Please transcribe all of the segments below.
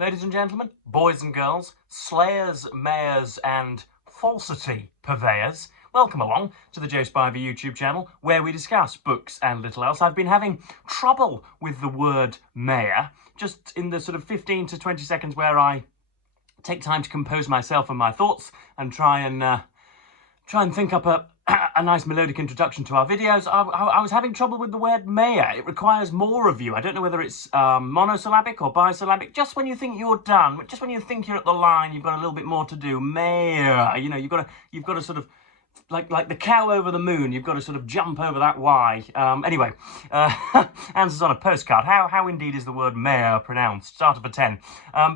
Ladies and gentlemen, boys and girls, slayers, mayors and falsity purveyors, welcome along to the Joe Spiver YouTube channel where we discuss books and little else. I've been having trouble with the word mayor, just in the sort of 15 to 20 seconds where I take time to compose myself and my thoughts and try and think up a nice melodic introduction to our videos. I was having trouble with the word mayor. It requires more of you. I don't know whether it's monosyllabic or bisyllabic. Just when you think you're done, just when you think you're at the line, you've got a little bit more to do. Mayor, you know, you've got to sort of, like the cow over the moon, you've got to sort of jump over that Y. Anyway, answers on a postcard. How indeed is the word mayor pronounced? Start of a 10.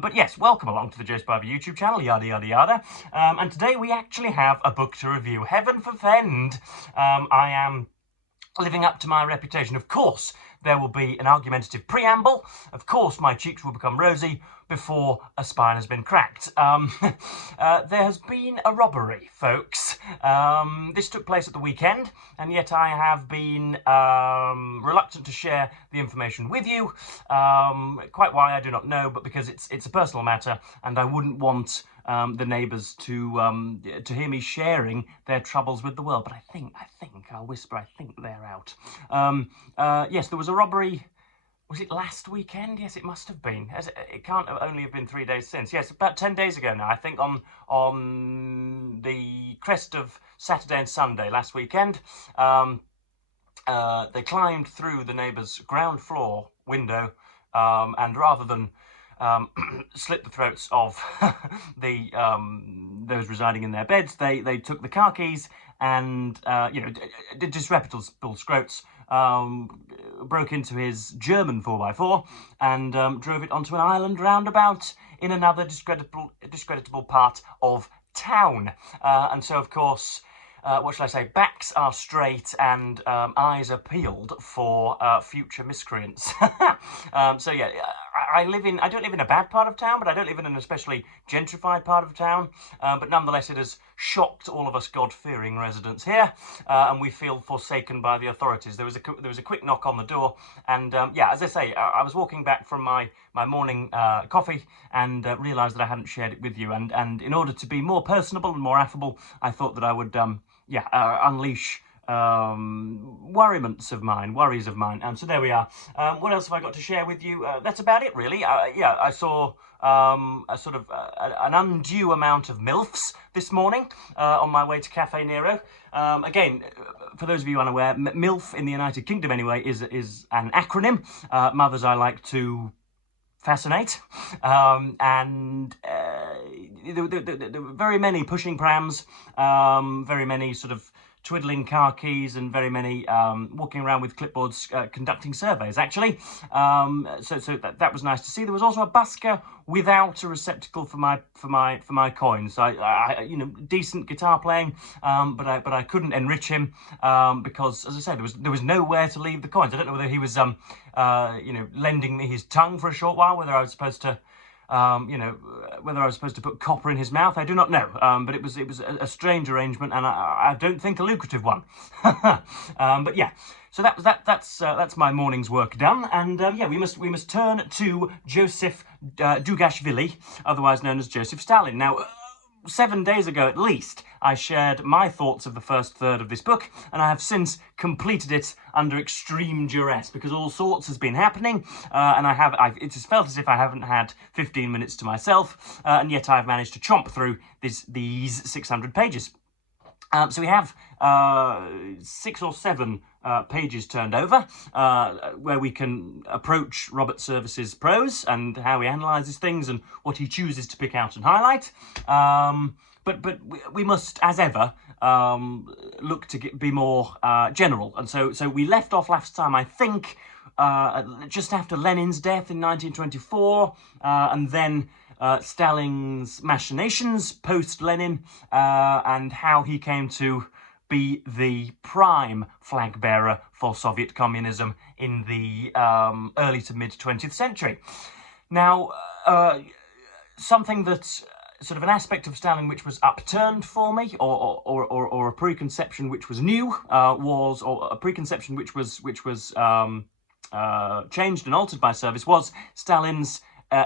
But yes, welcome along to the Joe Spiver YouTube channel, yada yada yada. And today we actually have a book to review. Heaven forfend, I am living up to my reputation. Of course, there will be an argumentative preamble. Of course, my cheeks will become rosy before a spine has been cracked. There has been a robbery, folks. This took place at the weekend, and yet I have been reluctant to share the information with you. Quite why, I do not know, but because it's a personal matter, and I wouldn't want the neighbours to hear me sharing their troubles with the world. But I think, I'll whisper, I think they're out. Yes, there was a robbery. Was it last weekend? Yes, it must have been. It can't only have been 3 days since. Yes, about 10 days ago now. I think on the crest of Saturday and Sunday last weekend, they climbed through the neighbour's ground floor window, and rather than slit the throats of those residing in their beds, they took the car keys and disreputable scroats broke into his German 4x4 and drove it onto an island roundabout in another discreditable part of town. And so, of course, what shall I say, backs are straight and eyes are peeled for future miscreants. So yeah, I don't live in a bad part of town, but I don't live in an especially gentrified part of town. But nonetheless, it has shocked all of us God-fearing residents here, and we feel forsaken by the authorities. There was a quick knock on the door, and yeah, as I say, I was walking back from my morning coffee and realised that I hadn't shared it with you. And in order to be more personable and more affable, I thought that I would unleash worries of mine. And so there we are. What else have I got to share with you? That's about it, really. Yeah, I saw a sort of an undue amount of MILFs this morning on my way to Cafe Nero. Again, for those of you unaware, MILF in the United Kingdom anyway is an acronym. Mothers I like to fascinate, and there were very many pushing prams, very many sort of twiddling car keys, and very many walking around with clipboards conducting surveys, actually. So that was nice to see. There was also a busker without a receptacle for my coins. I decent guitar playing, but I couldn't enrich him because, as I said, there was nowhere to leave the coins. I don't know whether he was lending me his tongue for a short while, whether I was supposed to whether I was supposed to put copper in his mouth, I do not know. But it was a strange arrangement, and I don't think a lucrative one. But yeah, so that's my morning's work done, and yeah, we must turn to Joseph Dugashvili, otherwise known as Joseph Stalin. Now, 7 days ago at least, I shared my thoughts of the first third of this book, and I have since completed it under extreme duress because all sorts has been happening, and it has felt as if I haven't had 15 minutes to myself, and yet I've managed to chomp through these 600 pages. So we have 6 or 7 pages turned over, where we can approach Robert Service's prose and how he analyses things and what he chooses to pick out and highlight. But we must, as ever, look to be more general. And so we left off last time, I think, just after Lenin's death in 1924, and then Stalin's machinations post-Lenin, and how he came to be the prime flag bearer for Soviet communism in the early to mid 20th century. Now, something that sort of an aspect of Stalin which was upturned for me, or a preconception which was new, or a preconception which was changed and altered by service, was Stalin's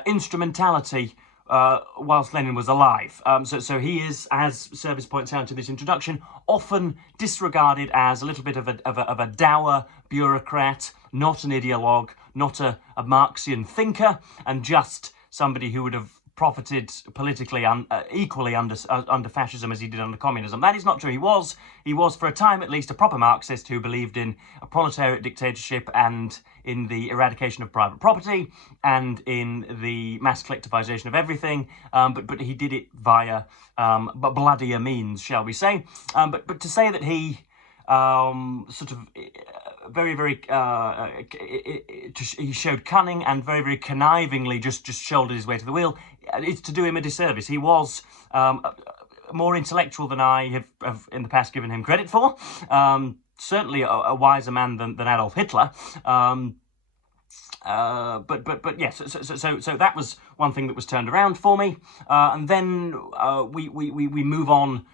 instrumentality whilst Lenin was alive. So he is, as Service points out to this introduction, often disregarded as a little bit of a dour bureaucrat, not an ideologue, not a Marxian thinker, and just somebody who would have profited politically equally under fascism as he did under communism. That is not true. He was for a time at least a proper Marxist who believed in a proletariat dictatorship and in the eradication of private property and in the mass collectivization of everything. But he did it via bloodier means, shall we say? But to say that he sort of he showed cunning and very connivingly just shouldered his way to the wheel, it's to do him a disservice. He was more intellectual than I have in the past given him credit for. Certainly a wiser man than Adolf Hitler. But yes, so that was one thing that was turned around for me, and then we move on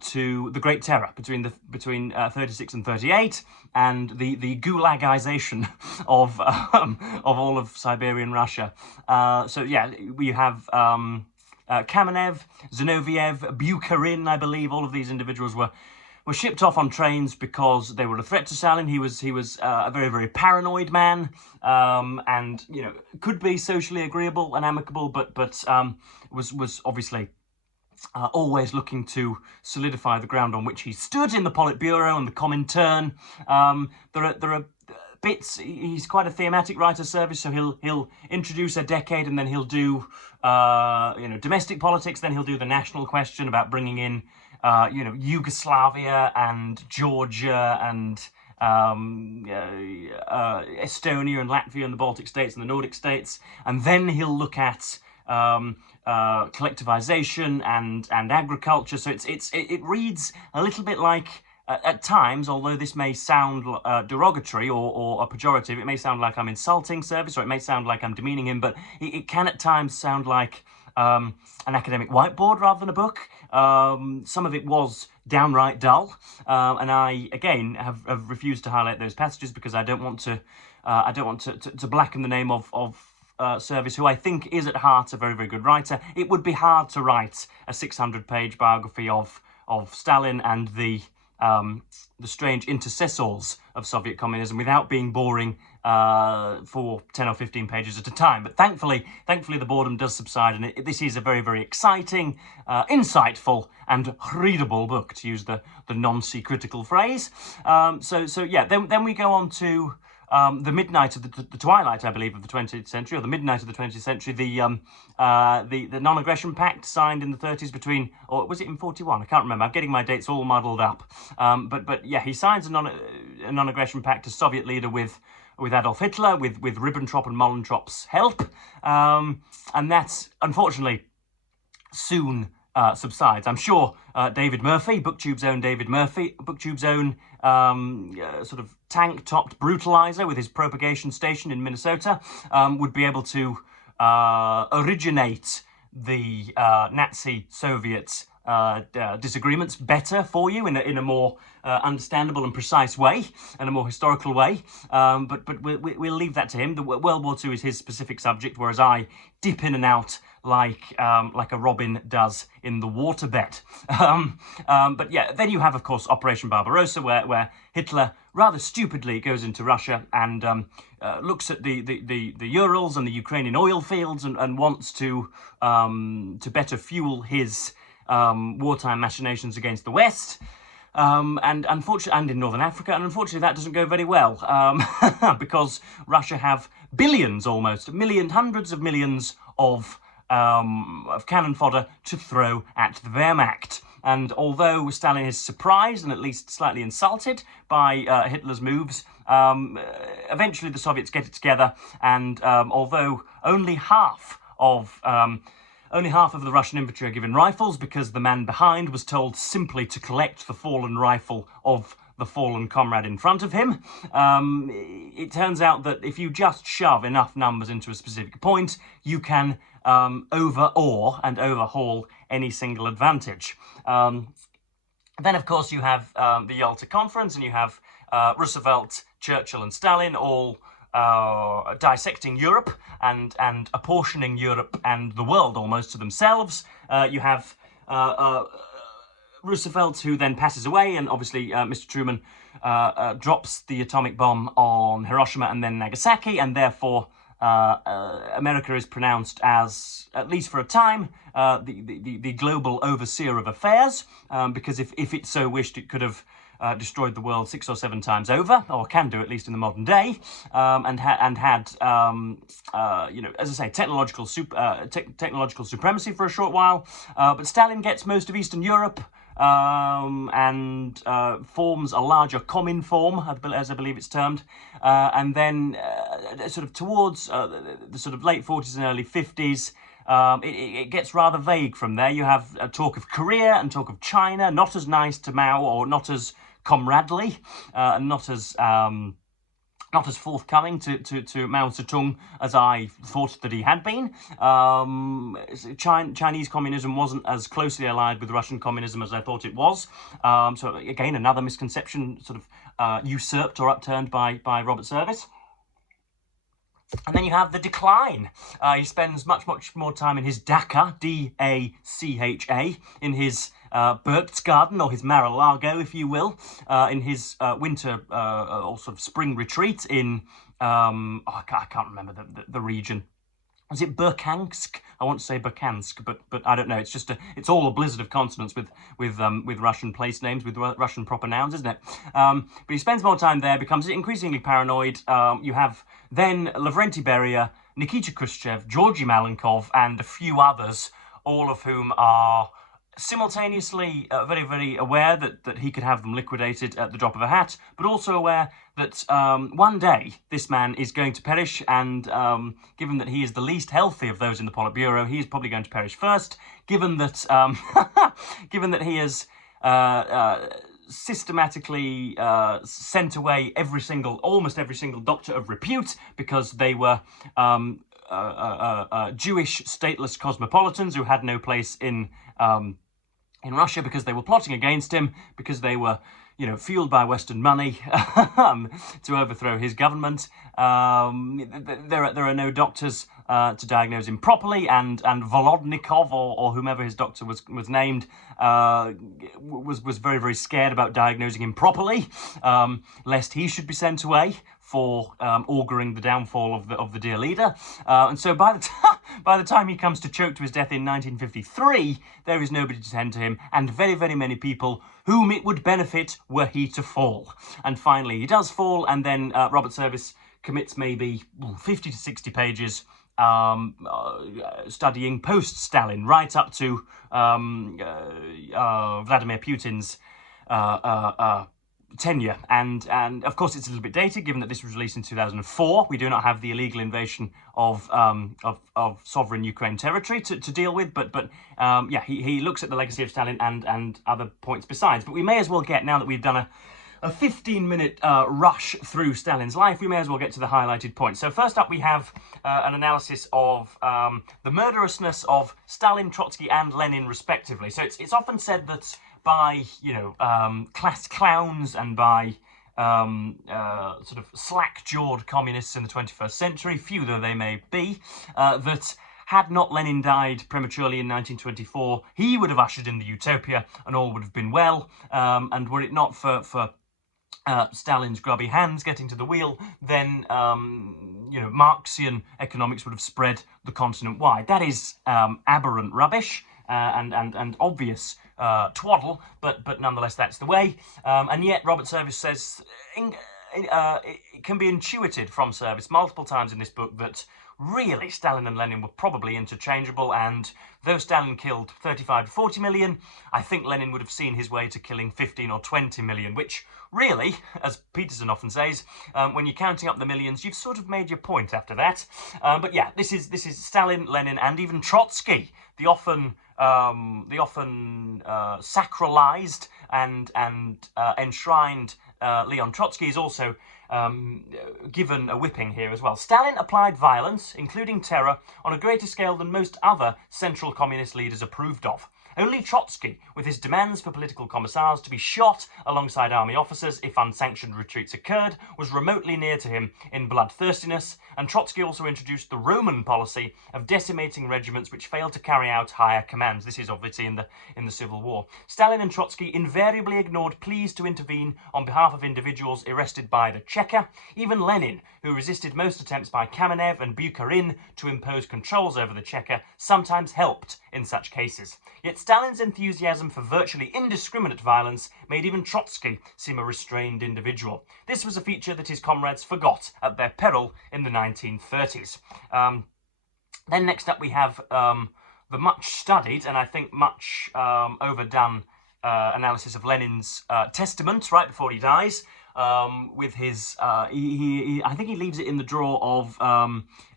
to the Great Terror between 36 and 38, and the gulagization of all of Siberian Russia. So yeah, we have Kamenev, Zinoviev, Bukharin, I believe. All of these individuals were shipped off on trains because they were a threat to Stalin. He was a very paranoid man, and could be socially agreeable and amicable, but was obviously always looking to solidify the ground on which he stood in the Politburo and the Comintern. There are bits. He's quite a thematic writer, Service, so he'll introduce a decade and then he'll do domestic politics. Then he'll do the national question about bringing in Yugoslavia and Georgia and Estonia and Latvia and the Baltic states and the Nordic states, and then he'll look at collectivization and agriculture. So it reads a little bit like, at times, although this may sound derogatory or pejorative, it may sound like I'm insulting Service, or it may sound like I'm demeaning him, but it can at times sound like an academic whiteboard rather than a book. Some of it was downright dull, and I again have refused to highlight those passages because I don't want to blacken the name of Service, who I think is at heart a very good writer. It would be hard to write a 600-page biography of Stalin and the strange intercessors of Soviet communism without being boring for 10 or 15 pages at a time. But thankfully the boredom does subside, and this is a very exciting, insightful, and readable book, to use the non-critical phrase. So yeah, then we go on to the midnight of the twilight, I believe, of the 20th century, or the midnight of the 20th century, the non-aggression pact signed in the 30s between, or was it in 41? I can't remember. I'm getting my dates all muddled up. But yeah, he signs a non-aggression pact as Soviet leader with Adolf Hitler, with Ribbentrop and Mollentrop's help, and that's unfortunately soon subsides. I'm sure David Murphy, BookTube's own David Murphy, BookTube's own sort of tank-topped brutalizer with his propagation station in Minnesota, would be able to originate the Nazi-Soviet disagreements better for you in a more understandable and precise way, and a more historical way. But we'll leave that to him. The World War II is his specific subject, whereas I dip in and out like a robin does in the waterbed. But yeah, then you have, of course, Operation Barbarossa, where Hitler rather stupidly goes into Russia and looks at the Urals and the Ukrainian oil fields and wants to better fuel his wartime machinations against the West. And unfortunately, and in Northern Africa, and unfortunately that doesn't go very well, because Russia have billions, almost hundreds of millions of cannon fodder to throw at the Wehrmacht. And although Stalin is surprised and at least slightly insulted by Hitler's moves, eventually the Soviets get it together, and although only half of the Russian infantry are given rifles, because the man behind was told simply to collect the fallen rifle of the fallen comrade in front of him. It turns out that if you just shove enough numbers into a specific point, you can overawe and overhaul any single advantage. Then, of course, you have the Yalta Conference, and you have Roosevelt, Churchill, and Stalin all dissecting Europe and apportioning Europe and the world almost to themselves. You have Roosevelt, who then passes away, and obviously Mr. Truman drops the atomic bomb on Hiroshima and then Nagasaki, and therefore America is pronounced as, at least for a time, the global overseer of affairs, because if it so wished, it could have destroyed the world 6 or 7 times over, or can do at least in the modern day, and had you know, as I say, technological supremacy for a short while. But Stalin gets most of Eastern Europe, and forms a larger Cominform, as I believe it's termed, and then sort of towards the sort of late 40s and early 50s, it gets rather vague from there. You have talk of Korea and talk of China, not as nice to Mao, or not as comradely, and not as forthcoming to Mao Zedong as I thought that he had been. Chinese communism wasn't as closely allied with Russian communism as I thought it was. So again, another misconception sort of usurped or upturned by Robert Service. And then you have the decline. He spends much more time in his Dacha, D-A-C-H-A, in his Berchtesgaden, or his Mar-a-Lago, if you will, in his winter or sort of spring retreat in, I can't remember the region. Is it Burkansk? I want to say Burkansk, but I don't know. It's just it's all a blizzard of consonants with Russian place names, with Russian proper nouns, isn't it? But he spends more time there, becomes increasingly paranoid. You have then Lavrenti Beria, Nikita Khrushchev, Georgy Malenkov, and a few others, all of whom are simultaneously very, very aware that he could have them liquidated at the drop of a hat, but also aware that one day this man is going to perish, and given that he is the least healthy of those in the Politburo, he is probably going to perish first, given that given that he is systematically sent away almost every single doctor of repute, because they were Jewish stateless cosmopolitans who had no place in Russia, because they were plotting against him, because they were, you know, fueled by Western money to overthrow his government. There are no doctors to diagnose him properly, and Volodnikov, or whomever his doctor was named, was very, very scared about diagnosing him properly, lest he should be sent away for auguring the downfall of the dear leader. And so by the time he comes to choke to his death in 1953, there is nobody to tend to him, and very, very many people whom it would benefit were he to fall. And finally he does fall, and then Robert Service commits maybe 50 to 60 pages studying post-Stalin, right up to Vladimir Putin's tenure, and of course it's a little bit dated, given that this was released in 2004. We do not have the illegal invasion of sovereign Ukraine territory to deal with, but yeah, he looks at the legacy of Stalin and other points besides. But we may as well get, now that we've done a 15-minute rush through Stalin's life, we may as well get to the highlighted points. So first up, we have an analysis of the murderousness of Stalin, Trotsky, and Lenin, respectively. So it's often said that by, you know, class clowns and by sort of slack-jawed communists in the 21st century, few though they may be, that had not Lenin died prematurely in 1924, he would have ushered in the utopia and all would have been well, and were it not for Stalin's grubby hands getting to the wheel, then you know, Marxian economics would have spread the continent wide. That is aberrant rubbish and obvious twaddle, but nonetheless that's the way. And yet Robert Service says it can be intuited from Service multiple times in this book that really Stalin and Lenin were probably interchangeable, and though Stalin killed 35 to 40 million, I think Lenin would have seen his way to killing 15 or 20 million, which really, as Peterson often says, when you're counting up the millions, you've sort of made your point after that. But yeah, this is Stalin, Lenin, and even Trotsky, the often sacralized and enshrined Leon Trotsky is also given a whipping here as well. Stalin applied violence, including terror, on a greater scale than most other central communist leaders approved of. Only Trotsky, with his demands for political commissars to be shot alongside army officers if unsanctioned retreats occurred, was remotely near to him in bloodthirstiness, and Trotsky also introduced the Roman policy of decimating regiments which failed to carry out higher commands. This is obviously in the Civil War. Stalin and Trotsky invariably ignored pleas to intervene on behalf of individuals arrested by the Cheka. Even Lenin, who resisted most attempts by Kamenev and Bukharin to impose controls over the Cheka, sometimes helped in such cases. Yet Stalin's enthusiasm for virtually indiscriminate violence made even Trotsky seem a restrained individual. This was a feature that his comrades forgot at their peril in the 1930s. Then next up we have the much studied and I think much overdone analysis of Lenin's testament right before he dies. With his, I think he leaves it in the drawer of,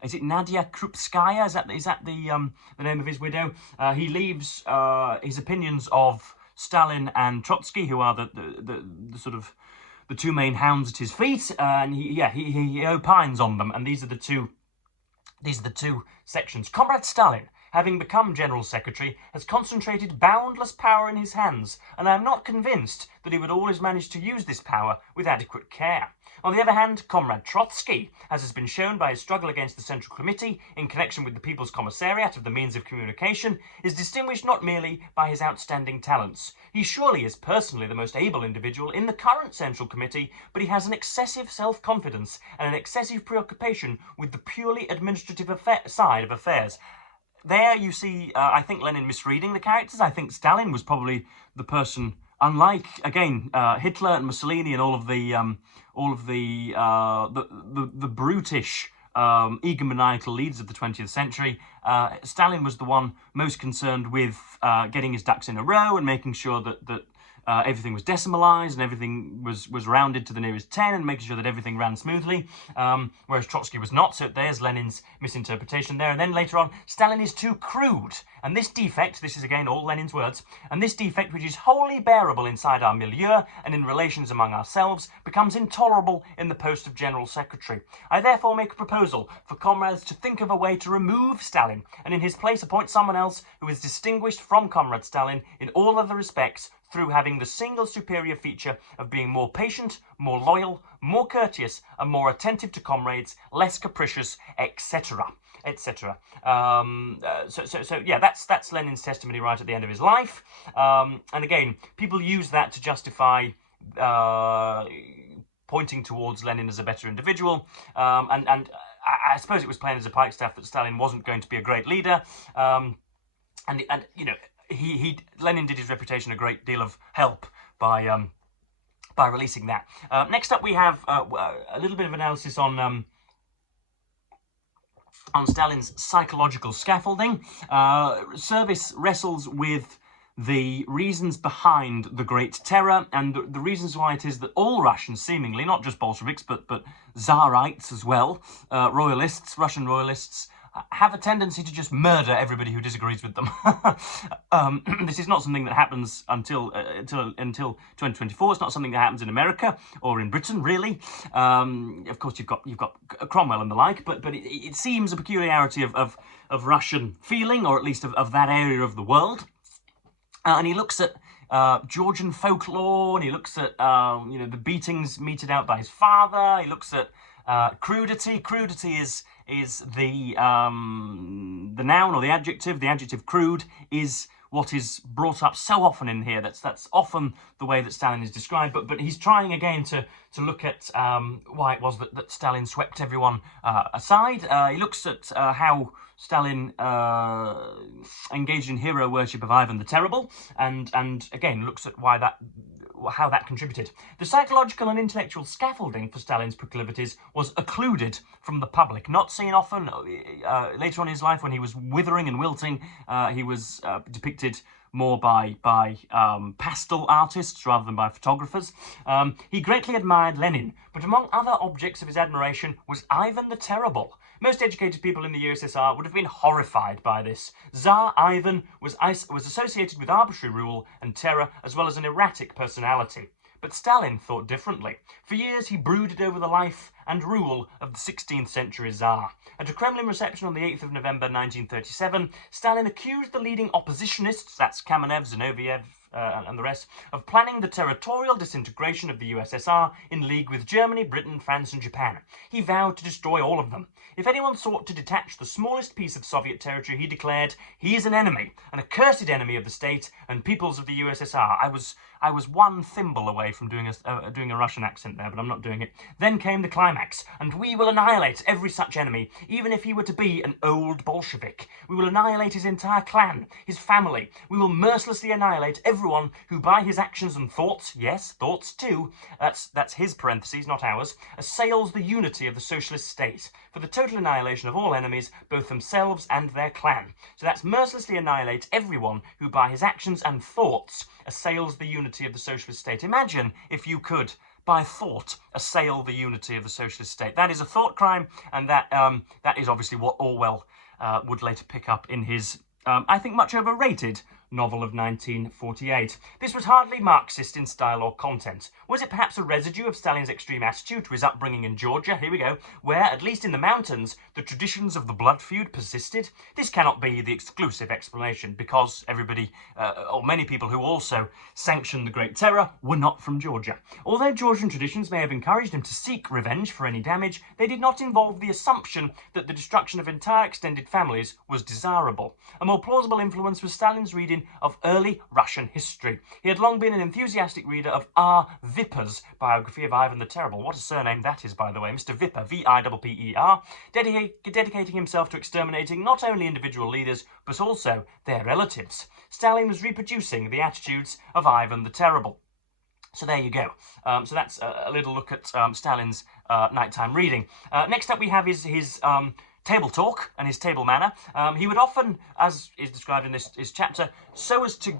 is it Nadia Krupskaya? Is that the name of his widow? He leaves his opinions of Stalin and Trotsky, who are the sort of the two main hounds at his feet, and he opines on them, and these are the two sections. Comrade Stalin, having become General Secretary, has concentrated boundless power in his hands, and I am not convinced that he would always manage to use this power with adequate care. On the other hand, Comrade Trotsky, as has been shown by his struggle against the Central Committee in connection with the People's Commissariat of the means of communication, is distinguished not merely by his outstanding talents. He surely is personally the most able individual in the current Central Committee, but he has an excessive self-confidence and an excessive preoccupation with the purely administrative side of affairs. There you see, I think Lenin misreading the characters. I think Stalin was probably the person, unlike again Hitler and Mussolini and all of the brutish, egomaniacal leaders of the 20th century. Stalin was the one most concerned with getting his ducks in a row and making sure that everything was decimalized and everything was rounded to the nearest 10 and making sure that everything ran smoothly, whereas Trotsky was not. So there's Lenin's misinterpretation there. And then later on, Stalin is too crude. And this defect, this is again all Lenin's words, and this defect, which is wholly bearable inside our milieu and in relations among ourselves, becomes intolerable in the post of General Secretary. I therefore make a proposal for comrades to think of a way to remove Stalin and in his place appoint someone else who is distinguished from Comrade Stalin in all other respects through having the single superior feature of being more patient, more loyal, more courteous, and more attentive to comrades, less capricious, etc., etc. So yeah, that's Lenin's testimony right at the end of his life. And again, people use that to justify pointing towards Lenin as a better individual, and I suppose it was plain as a pikestaff that Stalin wasn't going to be a great leader, and you know. Lenin did his reputation a great deal of help by releasing that. Next up, we have a little bit of analysis on Stalin's psychological scaffolding. Service wrestles with the reasons behind the Great Terror and the reasons why it is that all Russians, seemingly, not just Bolsheviks, but Tsarites as well, royalists, Russian royalists, have a tendency to just murder everybody who disagrees with them. This is not something that happens until 2024. It's not something that happens in America or in Britain, really. Of course, you've got Cromwell and the like, but it seems a peculiarity of Russian feeling, or at least of that area of the world. And he looks at Georgian folklore, and he looks at the beatings meted out by his father. He looks at crudity. Crudity is the noun or the adjective. The adjective crude is what is brought up so often in here. That's often the way that Stalin is described. But he's trying again to look at why it was that Stalin swept everyone aside. He looks at how Stalin engaged in hero worship of Ivan the Terrible, and again looks at how that contributed. The psychological and intellectual scaffolding for Stalin's proclivities was occluded from the public, not seen often. Later on in his life, when he was withering and wilting, he was depicted more by pastel artists rather than by photographers. He greatly admired Lenin, but among other objects of his admiration was Ivan the Terrible. Most educated people in the USSR would have been horrified by this. Tsar Ivan was associated with arbitrary rule and terror, as well as an erratic personality. But Stalin thought differently. For years he brooded over the life and rule of the 16th century Tsar. At a Kremlin reception on the 8th of November 1937, Stalin accused the leading oppositionists, that's Kamenev, Zinoviev, and the rest, of planning the territorial disintegration of the USSR in league with Germany, Britain, France and Japan. He vowed to destroy all of them. If anyone sought to detach the smallest piece of Soviet territory, he declared, he is an enemy, an accursed enemy of the state and peoples of the USSR. I was one thimble away from doing a Russian accent there, but I'm not doing it. Then came the climax, and we will annihilate every such enemy, even if he were to be an old Bolshevik. We will annihilate his entire clan, his family. We will mercilessly annihilate everyone who by his actions and thoughts, yes, thoughts too, that's his parentheses, not ours, assails the unity of the socialist state, for the total annihilation of all enemies, both themselves and their clan. So that's mercilessly annihilate everyone who by his actions and thoughts assails the unity of the socialist state. Imagine if you could, by thought, assail the unity of the socialist state. That is a thought crime, and that is obviously what Orwell would later pick up in his, I think, much overrated novel of 1948. This was hardly Marxist in style or content. Was it perhaps a residue of Stalin's extreme attitude to his upbringing in Georgia, here we go, where, at least in the mountains, the traditions of the blood feud persisted? This cannot be the exclusive explanation, because everybody, or many people who also sanctioned the Great Terror, were not from Georgia. Although Georgian traditions may have encouraged him to seek revenge for any damage, they did not involve the assumption that the destruction of entire extended families was desirable. A more plausible influence was Stalin's reading of early Russian history. He had long been an enthusiastic reader of R. Vipper's biography of Ivan the Terrible. What a surname that is, by the way. Mr. Vipper, V-I-P-P-E-R, dedicating himself to exterminating not only individual leaders, but also their relatives. Stalin was reproducing the attitudes of Ivan the Terrible. So there you go. So that's a little look at Stalin's nighttime reading. Next up we have his table talk and his table manner. He would often, as is described in this chapter, so as to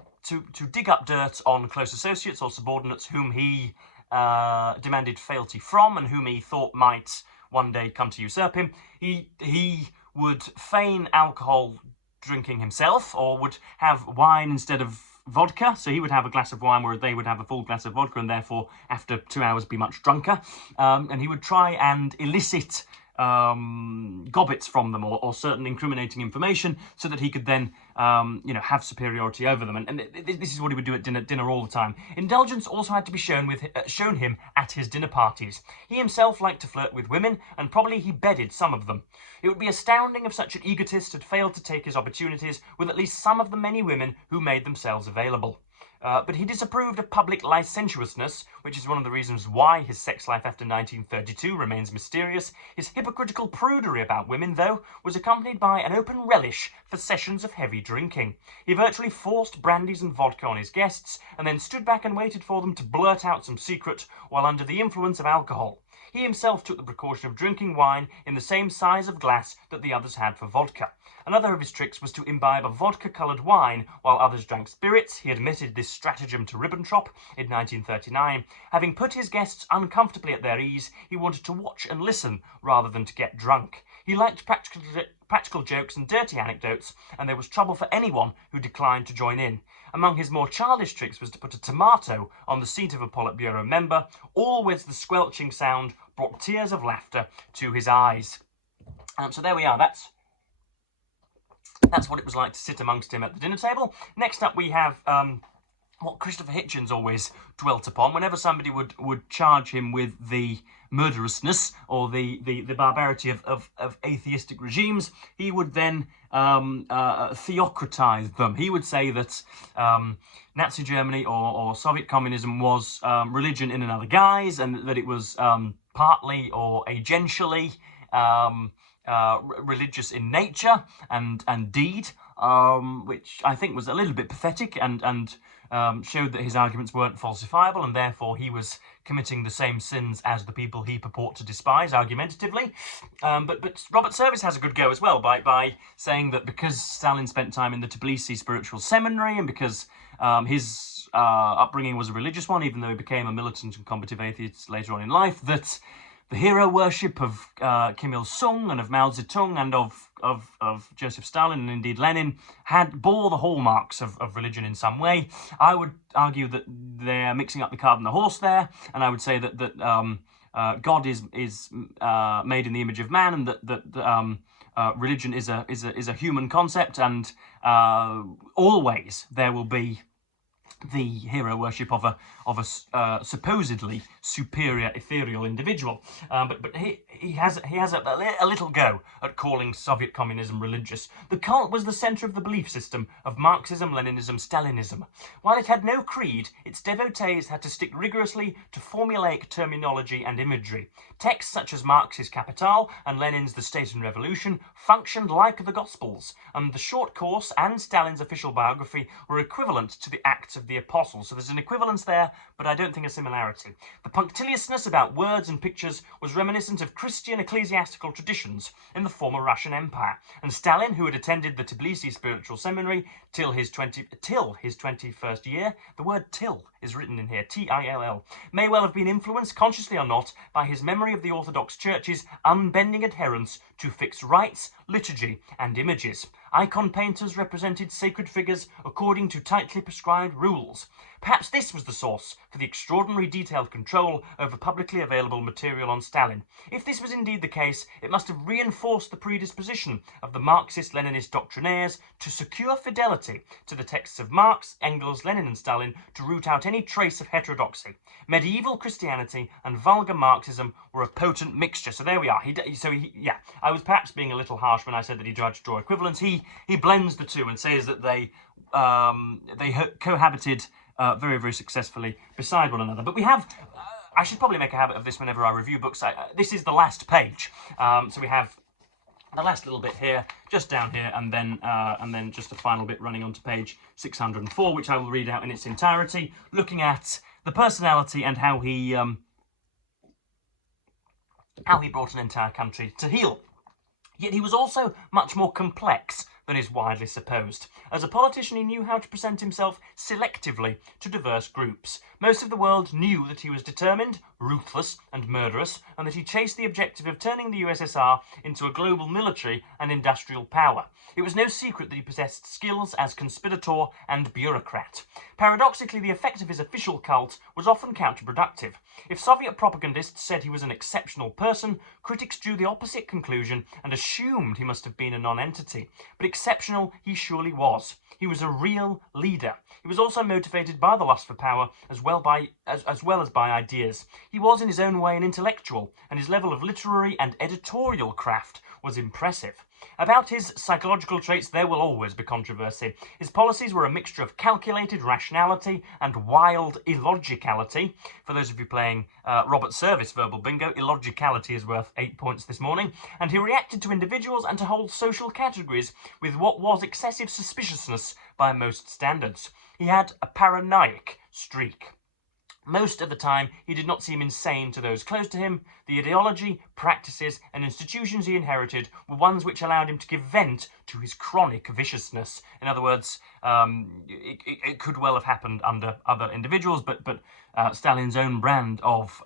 dig up dirt on close associates or subordinates whom he demanded fealty from and whom he thought might one day come to usurp him. He would feign alcohol drinking himself, or would have wine instead of vodka. So he would have a glass of wine where they would have a full glass of vodka, and therefore after 2 hours be much drunker. And he would try and elicit gobbets from them or certain incriminating information so that he could then have superiority over them, and this is what he would do at dinner all the time. Indulgence also had to be shown him at his dinner parties. He himself liked to flirt with women, and probably he bedded some of them. It would be astounding if such an egotist had failed to take his opportunities with at least some of the many women who made themselves available. But he disapproved of public licentiousness, which is one of the reasons why his sex life after 1932 remains mysterious. His hypocritical prudery about women, though, was accompanied by an open relish for sessions of heavy drinking. He virtually forced brandies and vodka on his guests, and then stood back and waited for them to blurt out some secret while under the influence of alcohol. He himself took the precaution of drinking wine in the same size of glass that the others had for vodka. Another of his tricks was to imbibe a vodka-coloured wine while others drank spirits. He admitted this stratagem to Ribbentrop in 1939. Having put his guests uncomfortably at their ease, he wanted to watch and listen rather than to get drunk. He liked practical jokes and dirty anecdotes, and there was trouble for anyone who declined to join in. Among his more childish tricks was to put a tomato on the seat of a Politburo member. Always the squelching sound brought tears of laughter to his eyes. So there we are. That's what it was like to sit amongst him at the dinner table. Next up we have what Christopher Hitchens always dwelt upon. Whenever somebody would charge him with the murderousness or the barbarity of atheistic regimes, he would then theocratize them. He would say that Nazi Germany or Soviet communism was religion in another guise, and that it was partly or agentially religious in nature and deed, which I think was a little bit pathetic and showed that his arguments weren't falsifiable, and therefore he was committing the same sins as the people he purport to despise argumentatively. But Robert Service has a good go as well by saying that because Stalin spent time in the Tbilisi Spiritual Seminary, and because his upbringing was a religious one, even though he became a militant and combative atheist later on in life, that the hero worship of Kim Il-sung and of Mao Zedong and of Joseph Stalin and indeed Lenin bore the hallmarks of religion in some way. I would argue that they're mixing up the cart and the horse there, and I would say that God is made in the image of man, and that religion is a human concept, and always there will be the hero worship of a supposedly superior ethereal individual, but he has a little go at calling Soviet communism religious. The cult was the centre of the belief system of Marxism, Leninism, Stalinism. While it had no creed, its devotees had to stick rigorously to formulaic terminology and imagery. Texts such as Marx's Capital and Lenin's The State and Revolution functioned like the Gospels, and the short course and Stalin's official biography were equivalent to the Acts of the Apostles. So there's an equivalence there, but I don't think a similarity. The punctiliousness about words and pictures was reminiscent of Christian ecclesiastical traditions in the former Russian Empire, and Stalin, who had attended the Tbilisi Spiritual Seminary till his 21st year, the word till is written in here, T-I-L-L, may well have been influenced, consciously or not, by his memory of the Orthodox Church's unbending adherence to fixed rites, liturgy, and images. Icon painters represented sacred figures according to tightly prescribed rules. Perhaps this was the source for the extraordinary detailed control over publicly available material on Stalin. If this was indeed the case, it must have reinforced the predisposition of the Marxist-Leninist doctrinaires to secure fidelity to the texts of Marx, Engels, Lenin and Stalin to root out any trace of heterodoxy. Medieval Christianity and vulgar Marxism were a potent mixture. So there we are. I was perhaps being a little harsh when I said that he tried to draw equivalence. He blends the two and says that they cohabited very, very successfully beside one another. But we have, I should probably make a habit of this whenever I review books. This is the last page. So we have the last little bit here, just down here, and then just a final bit running onto page 604, which I will read out in its entirety, looking at the personality and how he brought an entire country to heel. Yet he was also much more complex than is widely supposed. As a politician, he knew how to present himself selectively to diverse groups. Most of the world knew that he was determined, ruthless, and murderous, and that he chased the objective of turning the USSR into a global military and industrial power. It was no secret that he possessed skills as conspirator and bureaucrat. Paradoxically, the effect of his official cult was often counterproductive. If Soviet propagandists said he was an exceptional person, critics drew the opposite conclusion and assumed he must have been a non-entity. But exceptional he surely was. He was a real leader. He was also motivated by the lust for power as well as by ideas. He was in his own way an intellectual, and his level of literary and editorial craft was impressive. About his psychological traits there will always be controversy. His policies were a mixture of calculated rationality and wild illogicality. For those of you playing Robert Service verbal bingo, illogicality is worth 8 points this morning. And he reacted to individuals and to whole social categories with what was excessive suspiciousness by most standards. He had a paranoid streak. Most of the time, he did not seem insane to those close to him. The ideology, practices, and institutions he inherited were ones which allowed him to give vent to his chronic viciousness. In other words, it could well have happened under other individuals, but Stalin's own brand of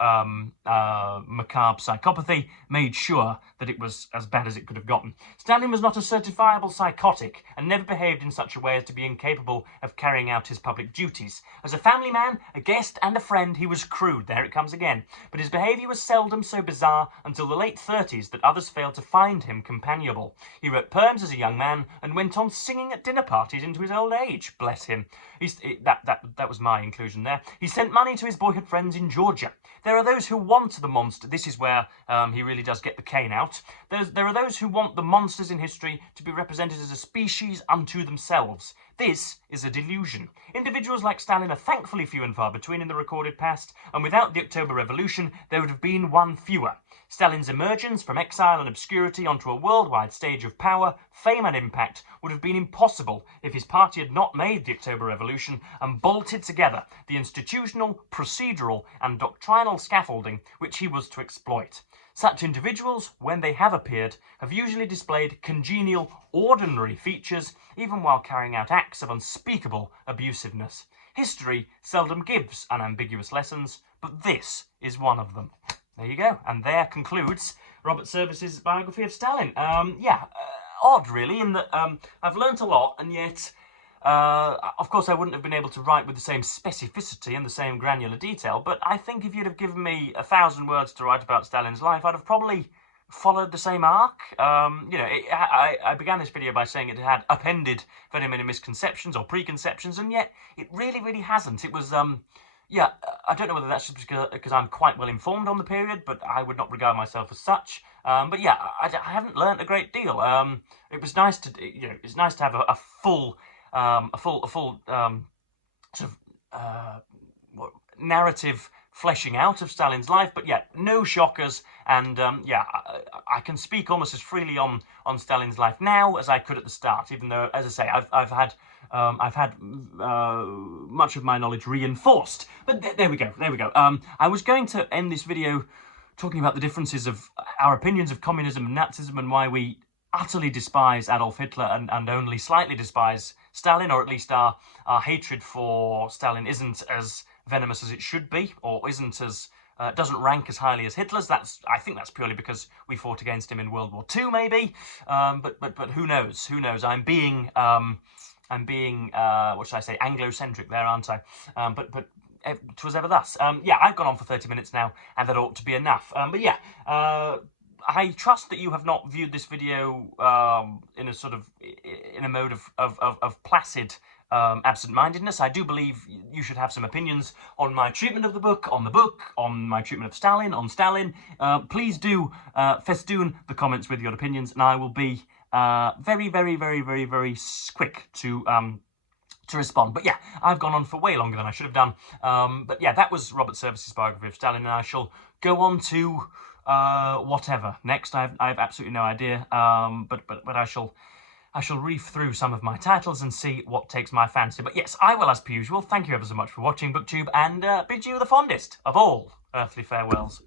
macabre psychopathy made sure that it was as bad as it could have gotten. Stalin was not a certifiable psychotic and never behaved in such a way as to be incapable of carrying out his public duties. As a family man, a guest, and a friend, he was crude. There it comes again. But his behaviour was seldom so bizarre until the late 30s that others failed to find him companionable. He wrote poems as a young man and went on singing at dinner parties into his old age. Bless him. That was my inclusion there. He sent money to his boyhood friends in Georgia. There are those who want the monster. This is where he really does get the cane out. There are those who want the monsters in history to be represented as a species unto themselves. This is a delusion. Individuals like Stalin are thankfully few and far between in the recorded past, and without the October Revolution, there would have been one fewer. Stalin's emergence from exile and obscurity onto a worldwide stage of power, fame and impact would have been impossible if his party had not made the October Revolution and bolted together the institutional, procedural and doctrinal scaffolding which he was to exploit. Such individuals, when they have appeared, have usually displayed congenial, ordinary features, even while carrying out acts of unspeakable abusiveness. History seldom gives unambiguous lessons, but this is one of them. there you go. And there concludes Robert Service's biography of Stalin. Odd, really, in that I've learnt a lot, and yet, of course, I wouldn't have been able to write with the same specificity and the same granular detail, but I think if you'd have given me 1,000 words to write about Stalin's life, I'd have probably followed the same arc. I began this video by saying it had upended very many misconceptions or preconceptions, and yet it really, really hasn't. It was, I don't know whether that's just because I'm quite well informed on the period, but I would not regard myself as such. I haven't learnt a great deal. It was nice to, it's nice to have a full narrative fleshing out of Stalin's life, but yeah, no shockers, and I can speak almost as freely on Stalin's life now as I could at the start, even though, as I say, I've had much of my knowledge reinforced. But there we go. I was going to end this video talking about the differences of our opinions of communism and Nazism, and why we utterly despise Adolf Hitler and only slightly despise Stalin, or at least our hatred for Stalin isn't as venomous as it should be, or isn't as doesn't rank as highly as Hitler's. I think that's purely because we fought against him in World War II, maybe. But who knows? I'm being what should I say, Anglo-centric there, aren't I? But 'twas ever thus. I've gone on for 30 minutes now, and that ought to be enough. I trust that you have not viewed this video in a mode of placid absent-mindedness. I do believe you should have some opinions on my treatment of the book, on my treatment of Stalin, on Stalin. Please do festoon the comments with your opinions, and I will be very, very, very, very, very quick to respond. But yeah, I've gone on for way longer than I should have done. But yeah, that was Robert Service's biography of Stalin, and I shall go on to whatever next. I've absolutely no idea. But I shall reef through some of my titles and see what takes my fancy. But yes, I will, as per usual, thank you ever so much for watching BookTube, and bid you the fondest of all earthly farewells.